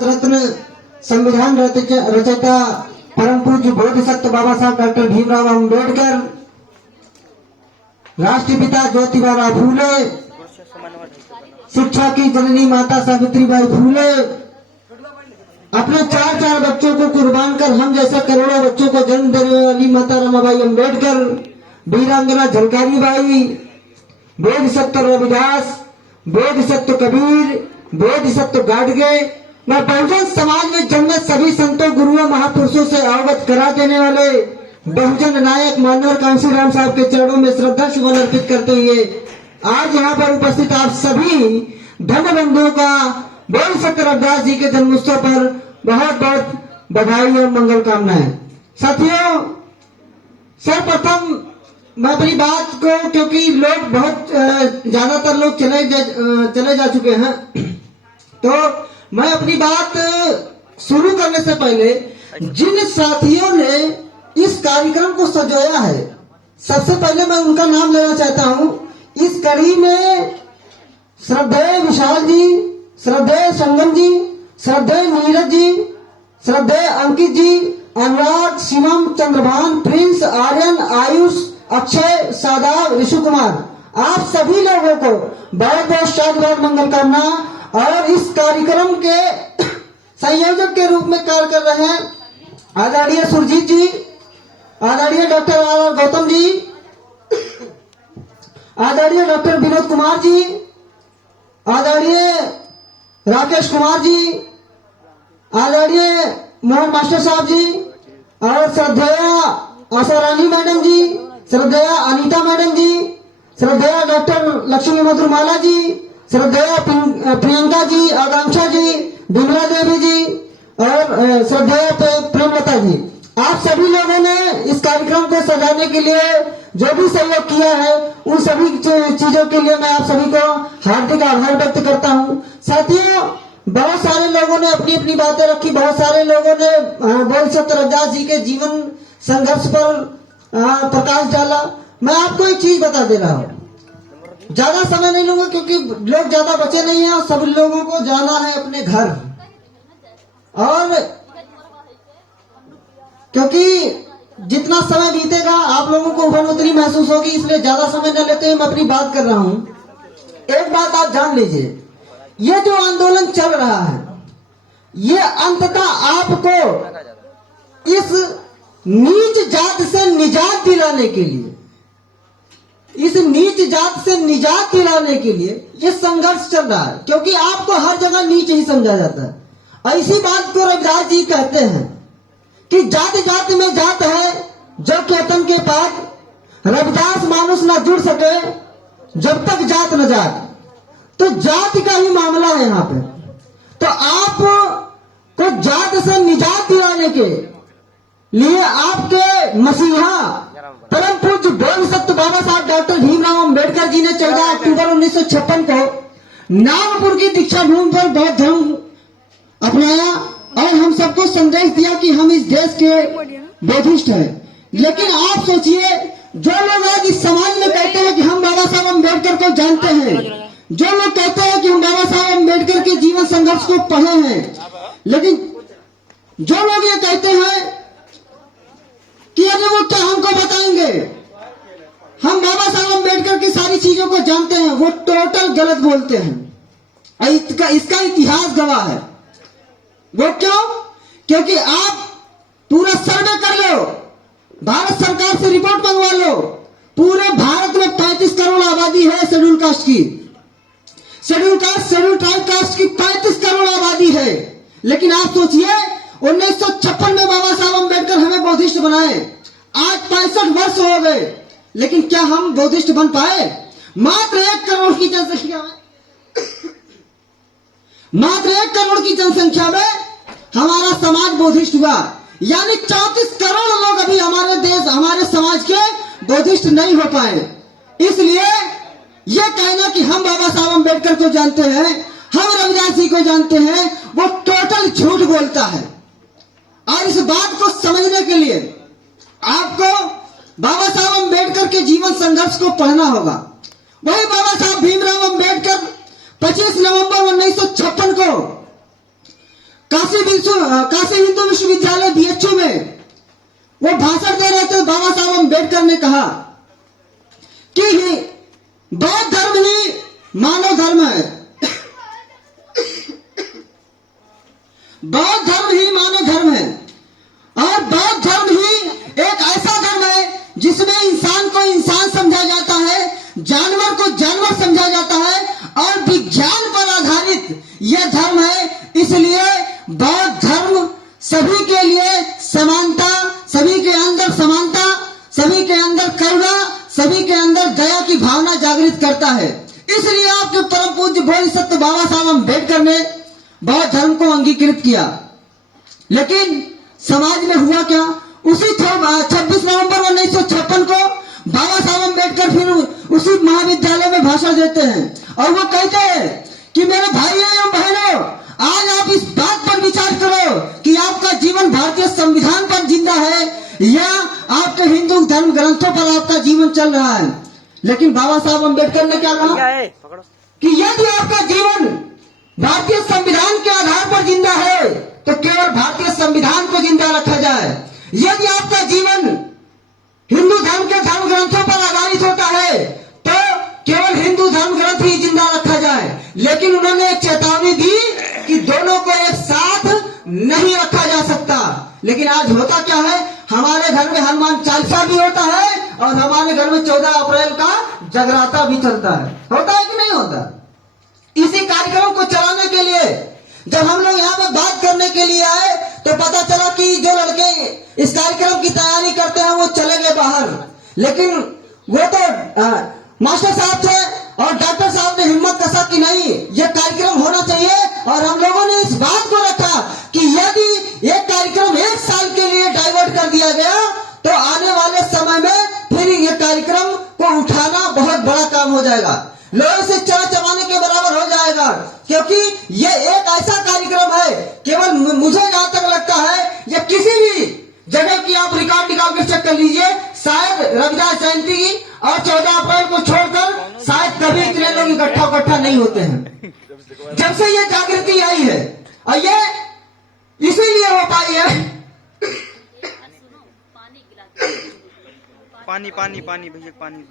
भारत रत्न संविधान रचयिता परम पूज्य बोधिसत्व बाबा साहब डॉक्टर भीमराव अम्बेडकर, राष्ट्रपिता ज्योतिबा फूले, शिक्षा की जननी माता सावित्रीबाई फूले, अपने चार बच्चों को कुर्बान कर हम जैसे करोड़ों बच्चों को जन्म देने वाली माता रमाबाई अम्बेडकर, वीरांगना झलकारी बाई, बोधिसत्व रविदास, बोधिसत्व कबीर, बोधिसत्व गाडगे व बहुजन समाज में जन्मे सभी संतों गुरुओं महापुरुषों से अवगत करा देने वाले बहुजन नायक मानवर कांशीराम साहब के चरणों में श्रद्धा सुमन अर्पित करते हुए आज यहाँ पर उपस्थित आप सभी धन बंधुओं का बोधिसत्व रविदास जी के जन्मोत्सव पर बहुत बहुत बधाई और मंगल कामनाएं। साथियों, सर्वप्रथम मैं अपनी बात को, क्योंकि लोग बहुत ज्यादातर लोग चले जा चुके हैं, तो मैं अपनी बात शुरू करने से पहले जिन साथियों ने इस कार्यक्रम को सजाया है, सबसे पहले मैं उनका नाम लेना चाहता हूं। इस कड़ी में श्रद्धेय विशाल जी, श्रद्धेय संगम जी, श्रद्धेय नीरज जी, श्रद्धेय अंकित जी, अनुराग, शिवम, चंद्रभान, प्रिंस, आर्यन, आयुष, अक्षय, सादाब, ऋषु कुमार, आप सभी लोगों को बहुत बहुत शानदार मंगल कामना। और इस कार्यक्रम के संयोजक के रूप में कार्य कर रहे हैं आदरणीय सुरजीत जी, आदरणीय डॉक्टर आर गौतम जी, आदरणीय डॉक्टर विनोद कुमार जी, आदरणीय राकेश कुमार जी, आदरणीय मोहन मास्टर साहब जी, और श्रद्धेया आशा रानी मैडम जी, श्रद्धेया अनीता मैडम जी, श्रद्धेया डॉक्टर लक्ष्मी मधुरमाला जी, श्रद्धेया प्रियंका जी, आकांक्षा जी, विमला देवी जी, और श्रद्धेया प्रेमलता जी, आप सभी लोगों ने इस कार्यक्रम को सजाने के लिए जो भी सहयोग किया है, उन सभी चीजों के लिए मैं आप सभी को हार्दिक आभार व्यक्त करता हूं। साथियों, बहुत सारे लोगों ने अपनी अपनी बातें रखी, बहुत सारे लोगों ने बोधिसत्व रविदास जी के जीवन संघर्ष पर प्रकाश डाला। मैं आपको एक चीज बता दे रहा हूँ, ज्यादा समय नहीं लूंगा क्योंकि लोग ज्यादा बचे नहीं हैं और सब लोगों को जाना है अपने घर, और क्योंकि जितना समय बीतेगा आप लोगों को बढ़ोतरी महसूस होगी, इसलिए ज्यादा समय न लेते हुए मैं अपनी बात कर रहा हूं। एक बात आप जान लीजिए, ये जो आंदोलन चल रहा है, ये अंततः आपको इस नीच जात से निजात दिलाने के लिए, इस नीच जात से निजात दिलाने के लिए ये संघर्ष चल रहा है, क्योंकि आपको हर जगह नीच ही समझा जाता है। ऐसी बात को रविदास जी कहते हैं कि जात जात में जात है जो केतन के पात, रविदास मानुष न जुड़ सके जब तक जात न जात। तो जात का ही मामला है यहाँ पे। तो आप को जात से निजात दिलाने के लिए आपके मसीहा परम पूज्य बोधिसत्व बाबा साहब डॉक्टर भीमराव अम्बेडकर जी ने 14 अक्टूबर 1956 को नागपुर की दीक्षा भूमि पर बौद्ध धर्म अपनाया और हम सबको संदेश दिया कि हम इस देश के बोधिष्ट हैं। लेकिन आप सोचिए, जो लोग आज इस समाज में कहते हैं कि हम बाबा साहब अम्बेडकर को जानते हैं, जो लोग कहते हैं कि हम बाबा साहब अम्बेडकर के जीवन संघर्ष को पढ़े हैं, लेकिन जो लोग ये कहते हैं कि अरे वो क्या हमको बताएंगे, हम बाबा साहब अम्बेडकर की सारी चीजों को जानते हैं, वो टोटल गलत बोलते हैं। इसका इतिहास गवाह है। वो क्यों? क्योंकि आप पूरा सर्वे कर लो, भारत सरकार से रिपोर्ट मंगवा लो, पूरे भारत में 35 करोड़ आबादी है शेड्यूल कास्ट की, schedule caste schedule tribe caste की 35 करोड़ आबादी है। लेकिन आप सोचिए, 1956 में बाबा साहब अम्बेडकर हमें बौद्धिस्ट बनाए, आज 65 वर्ष हो गए, लेकिन क्या हम बौद्धिस्ट बन पाए? मात्र 1 करोड़ की जनसंख्या में, मात्र 1 करोड़ की जनसंख्या में हमारा समाज बौद्धिस्ट हुआ, यानी 34 करोड़ लोग अभी हमारे देश, हमारे समाज के बौद्धिस्ट नहीं हो पाए। इसलिए यह कहना कि हम बाबा साहब अम्बेडकर को जानते हैं, हम रविदास जी को जानते हैं, वो टोटल झूठ बोलता है। और इस बात को समझने के लिए आपको बाबा साहब अम्बेडकर के जीवन संघर्ष को पढ़ना होगा। वही बाबा साहब भीमराव अम्बेडकर 25 नवंबर 1956 को काशी हिंदू विश्वविद्यालय बीएचयू में वो भाषण दे रहे थे। बाबा साहब अम्बेडकर ने कहा कि बौद्ध धर्म ही मानव धर्म है, बौद्ध धर्म ही मानव धर्म है, और बौद्ध धर्म ही एक ऐसा धर्म है जिसमें इंसान को इंसान समझा जाता है, जानवर को जानवर समझा जाता है, और विज्ञान पर आधारित यह धर्म है। इसलिए बौद्ध धर्म सभी के लिए समानता, सभी के अंदर समानता, सभी के अंदर करुणा, सभी के अंदर दया की भावना जागृत करता है। इसलिए आपके परम पूज्य बोधिसत्व बाबा साहब अम्बेडकर ने बौद्ध धर्म को अंगीकृत किया। लेकिन समाज में हुआ क्या? उसी 26 नवंबर 1956 को बाबा साहब अम्बेडकर फिर उसी महाविद्यालय में भाषण देते हैं और वो कहते हैं कि मेरे भाइयों एवं बहनों, आज आप इस बात पर विचार करो कि आपका जीवन भारतीय संविधान पर जिंदा है या आपके हिंदू धर्म ग्रंथों पर आपका जीवन चल रहा है। लेकिन बाबा साहब अम्बेडकर ने क्या कहा कि यदि आपका जीवन भारतीय संविधान के आधार पर जिंदा है तो केवल भारतीय संविधान को जिंदा रखा जाए। यदि आपका जीवन हिंदू धर्म के धर्म ग्रंथों पर आधारित होता है तो केवल हिंदू धर्म ग्रंथ ही जिंदा रखा जाए। लेकिन उन्होंने एक चेतावनी दी कि दोनों को एक साथ नहीं रखा जा सकता। लेकिन आज होता क्या है, हमारे घर में हनुमान चालीसा भी होता है और हमारे घर में 14 अप्रैल का जगराता भी चलता है। होता है कि नहीं होता? इसी कार्यक्रम को चलाने के लिए जब हम लोग यहाँ पे बात करने के लिए आए तो पता चला कि जो लड़के इस कार्यक्रम की तैयारी करते हैं वो चले गए बाहर। लेकिन वो तो मास्टर साहब थे और डॉक्टर साहब ने हिम्मत कसा कि नहीं, ये कार्यक्रम होना चाहिए। और हम लोगों ने इस बात को रखा कि यदि ये कार्यक्रम 1 साल के लिए डाइवर्ट कर दिया गया तो आने वाले समय में फिर ये कार्यक्रम को उठाना बहुत बड़ा काम हो जाएगा, लोगों से चला चबाने के बराबर हो जाएगा। क्योंकि ये एक ऐसा कार्यक्रम है, केवल मुझे जहां तक लगता है ये किसी भी जगह की आप रिकॉर्ड निकाल के चेक कर लीजिए, शायद रविदास जयंती की और 14 अप्रैल को छोड़कर शायद कभी इतने लोग इकट्ठा नहीं होते हैं। जब से ये जागृति आई है और ये इसीलिए हो पाई है। पानी पानी पानी भैया पानी।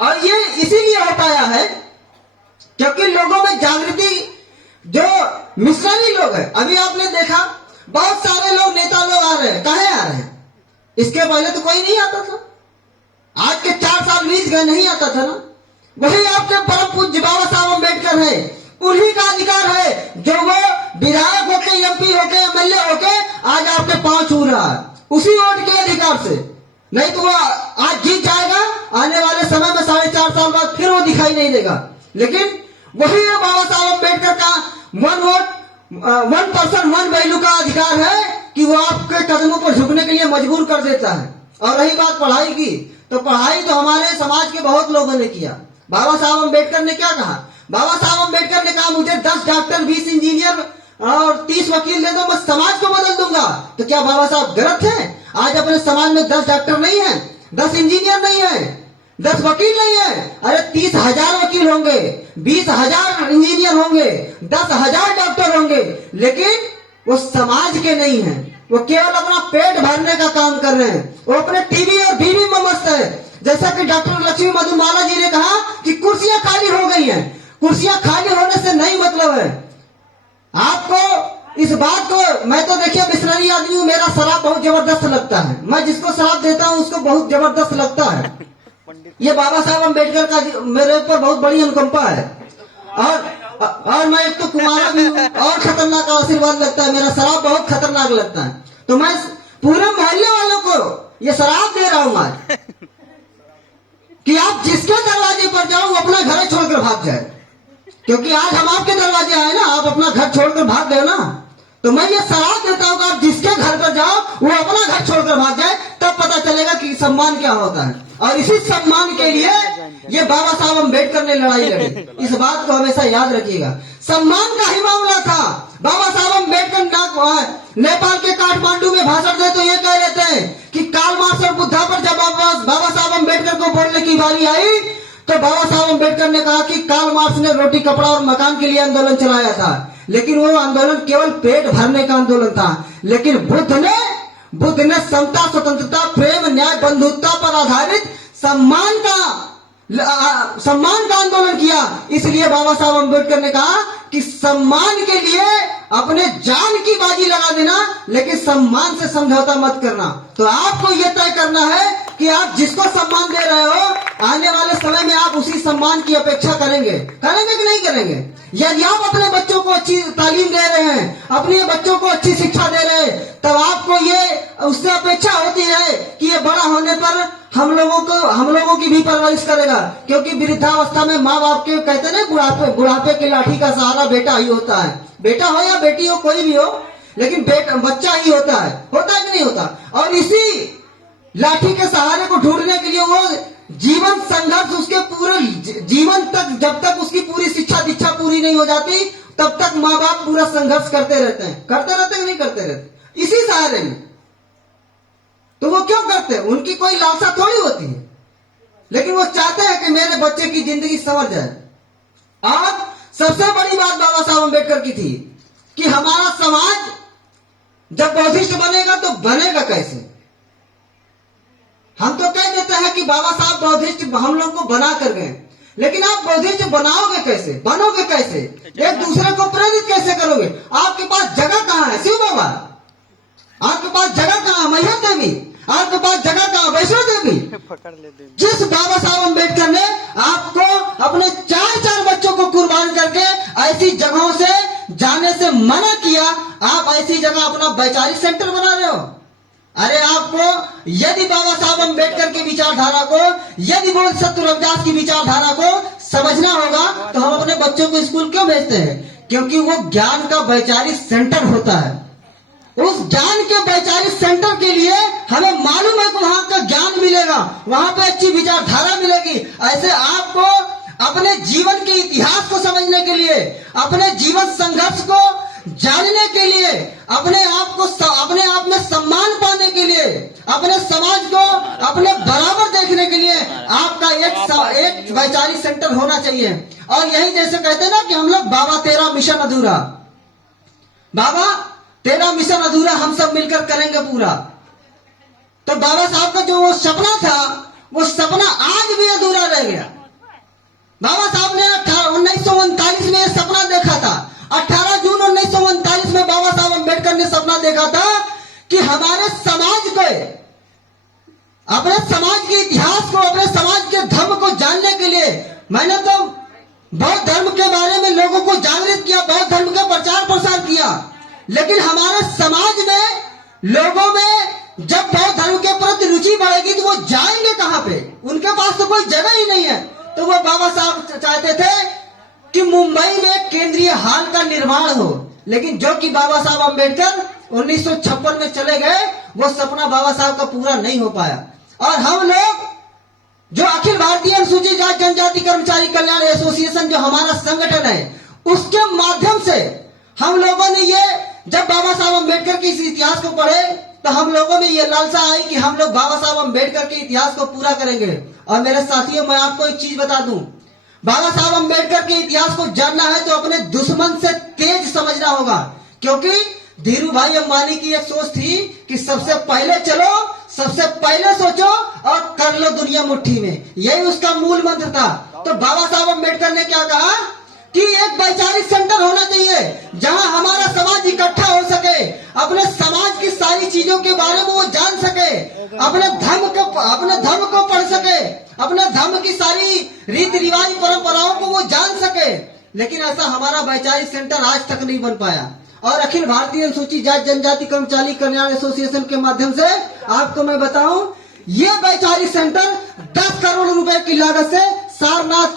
और ये इसीलिए हो पाया है क्योंकि लोगों में जागृति, जो मिशनरी लोग हैं, अभी आपने देखा बहुत सारे लोग, नेता लोग आ रहे हैं। कहाँ आ रहे हैं? इसके पहले तो कोई नहीं आता था, आज के 4 साल बीत गए, नहीं आता था ना। वही आपके परम पूज्य बाबा साहब अम्बेडकर है, उन्हीं का अधिकार है जो वो विधायक होके, एमपी होके, एमएलए होके आज आपके पांव छू रहा है, उसी वोट के अधिकार से। नहीं तो वो आज जीत जाएगा, आने वाले समय में 4.5 साल बाद फिर वो दिखाई नहीं देगा। लेकिन वही बाबा साहब अम्बेडकर का 1 वोट 1 पर्सन 1 वैल्यू का अधिकार है कि वो आपके कदमों पर झुकने के लिए मजबूर कर देता है। और रही बात पढ़ाई की, तो पढ़ाई तो हमारे समाज के बहुत लोगों ने किया। बाबा साहब अम्बेडकर ने क्या कहा? बाबा साहब अम्बेडकर ने कहा मुझे 10 डॉक्टर, 20 इंजीनियर और 30 वकील दे दो, मैं समाज को बदल दूंगा। तो क्या बाबा साहब गलत है? आज अपने समाज में 10 डॉक्टर नहीं है, 10 इंजीनियर नहीं है, 10 वकील नहीं है, अरे 30,000 वकील होंगे, 20,000 इंजीनियर होंगे, 10,000 डॉक्टर होंगे, लेकिन वो समाज के नहीं है। वो केवल अपना पेट भरने का काम कर रहे हैं, वो अपने टीवी और बीवी में मस्त है। जैसा कि डॉक्टर लक्ष्मी मधुमाला जी ने कहा कि कुर्सियां खाली हो गई हैं। कुर्सियां खाली होने से नहीं मतलब है। आपको इस बात को, मैं तो देखिए मिशनरी आदमी हूं, मेरा शराब बहुत जबरदस्त लगता है, मैं जिसको शराब देता हूं उसको बहुत जबरदस्त लगता है। ये बाबा साहब अम्बेडकर का मेरे ऊपर बहुत बड़ी अनुकंपा है। और मैं एक तो कुमारा भी हूं और खतरनाक आशीर्वाद लगता है, मेरा शराब बहुत खतरनाक लगता है। तो मैं पूरे मोहल्ले वालों को ये शराब दे रहा हूं आज कि आप जिसके दरवाजे पर जाओ वो अपना घर छोड़कर भाग जाए। क्योंकि आज हम आपके दरवाजे आए ना, आप अपना घर छोड़कर भाग गए ना, तो मैं ये सलाह देता हूँ कि आप जिसके घर पर जाओ वो अपना घर छोड़कर भाग जाए, तब पता चलेगा कि सम्मान क्या होता है। और इसी सम्मान के लिए ये बाबा साहब अम्बेडकर ने लड़ाई लड़ी, इस बात को हमेशा याद रखिएगा। सम्मान का ही मामला था। बाबा साहब अम्बेडकर नेपाल के काठमांडू में भाषण दे तो ये कह रहे थे कि कार्ल मार्क्स और बुद्धा पर जब बाबा साहब अम्बेडकर को बोलने की बारी आई तो बाबा साहब अम्बेडकर ने कहा कि कार्ल मार्क्स ने रोटी कपड़ा और मकान के लिए आंदोलन चलाया था, लेकिन वो आंदोलन केवल पेट भरने का आंदोलन था। लेकिन बुद्ध ने समता, स्वतंत्रता, प्रेम, न्याय, बंधुत्व पर आधारित सम्मान का आंदोलन किया। इसलिए बाबा साहब अम्बेडकर ने कहा कि सम्मान के लिए अपने जान की बाजी लगा देना, लेकिन सम्मान से समझौता मत करना। तो आपको यह तय करना है कि आप जिसको सम्मान दे रहे हो, आने वाले समय में आप उसी सम्मान की अपेक्षा करेंगे कि नहीं करेंगे। यदि आप अपने बच्चों को अच्छी तालीम दे रहे हैं, अपने बच्चों को अच्छी शिक्षा दे रहे हैं, तब आपको ये उससे अपेक्षा होती है कि ये बड़ा होने पर हम लोगों की भी परवरिश करेगा। क्योंकि वृद्धावस्था में माँ बाप के कहते हैं ना, बुढ़ापे की लाठी का सहारा बेटा ही होता है। बेटा हो या बेटी हो, कोई भी हो, लेकिन बच्चा ही होता है कि नहीं होता। और इसी लाठी के सहारे को ढूंढने के लिए वो जीवन संघर्ष, उसके पूरे जीवन तक, जब तक उसकी पूरी शिक्षा दीक्षा पूरी नहीं हो जाती, तब तक माँ बाप पूरा संघर्ष करते रहते हैं कि नहीं करते रहते, इसी सहारे में। तो वो क्यों करते हैं? उनकी कोई लालसा थोड़ी होती है, लेकिन वो चाहते हैं कि मेरे बच्चे की जिंदगी संवर जाए। आज सबसे बड़ी बात बाबा साहब अम्बेडकर की थी कि हमारा समाज जब बौद्धिस्ट बनेगा तो बनेगा कैसे। हम तो कह देते हैं कि बाबा साहब बौद्धिस्ट हम लोग को बना कर गए, लेकिन आप बौद्धिस्ट बनाओगे कैसे, बनोगे कैसे, एक दूसरे को प्रेरित कैसे करोगे? आपके पास जगह कहाँ है शिव बाबा? आपके पास जगह कहाँ मैया देवी? आपके पास जगह कहाँ वैष्णो देवी? जिस बाबा साहब अम्बेडकर ने आपको अपने 4 बच्चों को कुर्बान करके ऐसी जगहों से जाने से मना किया, आप ऐसी जगह अपना वैचारिक सेंटर बना रहे हो। अरे आपको यदि बाबा साहब अम्बेडकर की विचारधारा को, यदि बोल सत्य रविदास की विचारधारा को समझना होगा, तो हम अपने बच्चों को स्कूल क्यों भेजते हैं? क्योंकि वो ज्ञान का वैचारिक सेंटर होता है। उस ज्ञान के वैचारिक सेंटर के लिए हमें मालूम है कि वहां का ज्ञान मिलेगा, वहां पे अच्छी विचारधारा मिलेगी। ऐसे आपको अपने जीवन के इतिहास को समझने के लिए, अपने जीवन संघर्ष को जानने के लिए, अपने आप में सम्मान पाने के लिए, अपने समाज को अपने बराबर देखने के लिए आपका एक वैचारिक सेंटर होना चाहिए। और यही जैसे कहते हैं ना कि हम लोग बाबा तेरा मिशन अधूरा, बाबा तेरा मिशन अधूरा हम सब मिलकर करेंगे पूरा। तो बाबा साहब का जो वो सपना था, वो सपना आज भी अधूरा रह गया। बाबा साहब ने 1939 में सपना देखा था। 18 जून 1939 में बाबा साहब अम्बेडकर ने सपना देखा था कि हमारे समाज को, अपने समाज के इतिहास को, अपने समाज के धर्म को जानने के लिए मैंने तो बौद्ध धर्म के बारे में लोगों को जागृत किया, बौद्ध धर्म का प्रचार प्रसार किया। लेकिन हमारे समाज में लोगों में जब बौद्ध धर्म के प्रति रुचि बढ़ेगी तो वो जाएंगे कहां पे? उनके पास तो कोई जगह ही नहीं है। तो वो बाबा साहब चाहते थे कि मुंबई में केंद्रीय हॉल का निर्माण हो, लेकिन जो कि बाबा साहब अम्बेडकर 1956 में चले गए, वो सपना बाबा साहब का पूरा नहीं हो पाया। और हम लोग जो अखिल भारतीय अनुसूचित जाति जनजाति कर्मचारी कल्याण एसोसिएशन जो हमारा संगठन है, उसके माध्यम से हम लोगों ने ये, जब बाबा साहब अम्बेडकर के इस इतिहास को पढ़े तो हम लोगों में ये लालसा आई कि हम लोग बाबा साहब अम्बेडकर के इतिहास को पूरा करेंगे। और मेरे साथियों, मैं आपको एक चीज बता दूं, बाबा साहब अम्बेडकर के इतिहास को जानना है तो अपने दुश्मन से तेज समझना होगा। क्योंकि धीरू भाई अंबानी की एक सोच थी कि सबसे पहले चलो, सबसे पहले सोचो और कर लो दुनिया मुट्ठी में, यही उसका मूल मंत्र था। तो बाबा साहब अम्बेडकर ने क्या कहा कि एक वैचारिक सेंटर होना चाहिए जहां हमारा समाज इकट्ठा हो सके, अपने समाज की सारी चीजों के बारे में वो जान सके, अपने धर्म को पढ़ सके, अपने धर्म की सारी रीति रिवाज परंपराओं को वो जान सके। लेकिन ऐसा हमारा वैचारिक सेंटर आज तक नहीं बन पाया। और अखिल भारतीय अनुसूचित जाति जनजाति कर्मचारी कल्याण एसोसिएशन के माध्यम से आपको मैं बताऊं, ये वैचारिक सेंटर 10 करोड़ रुपए की लागत से सारनाथ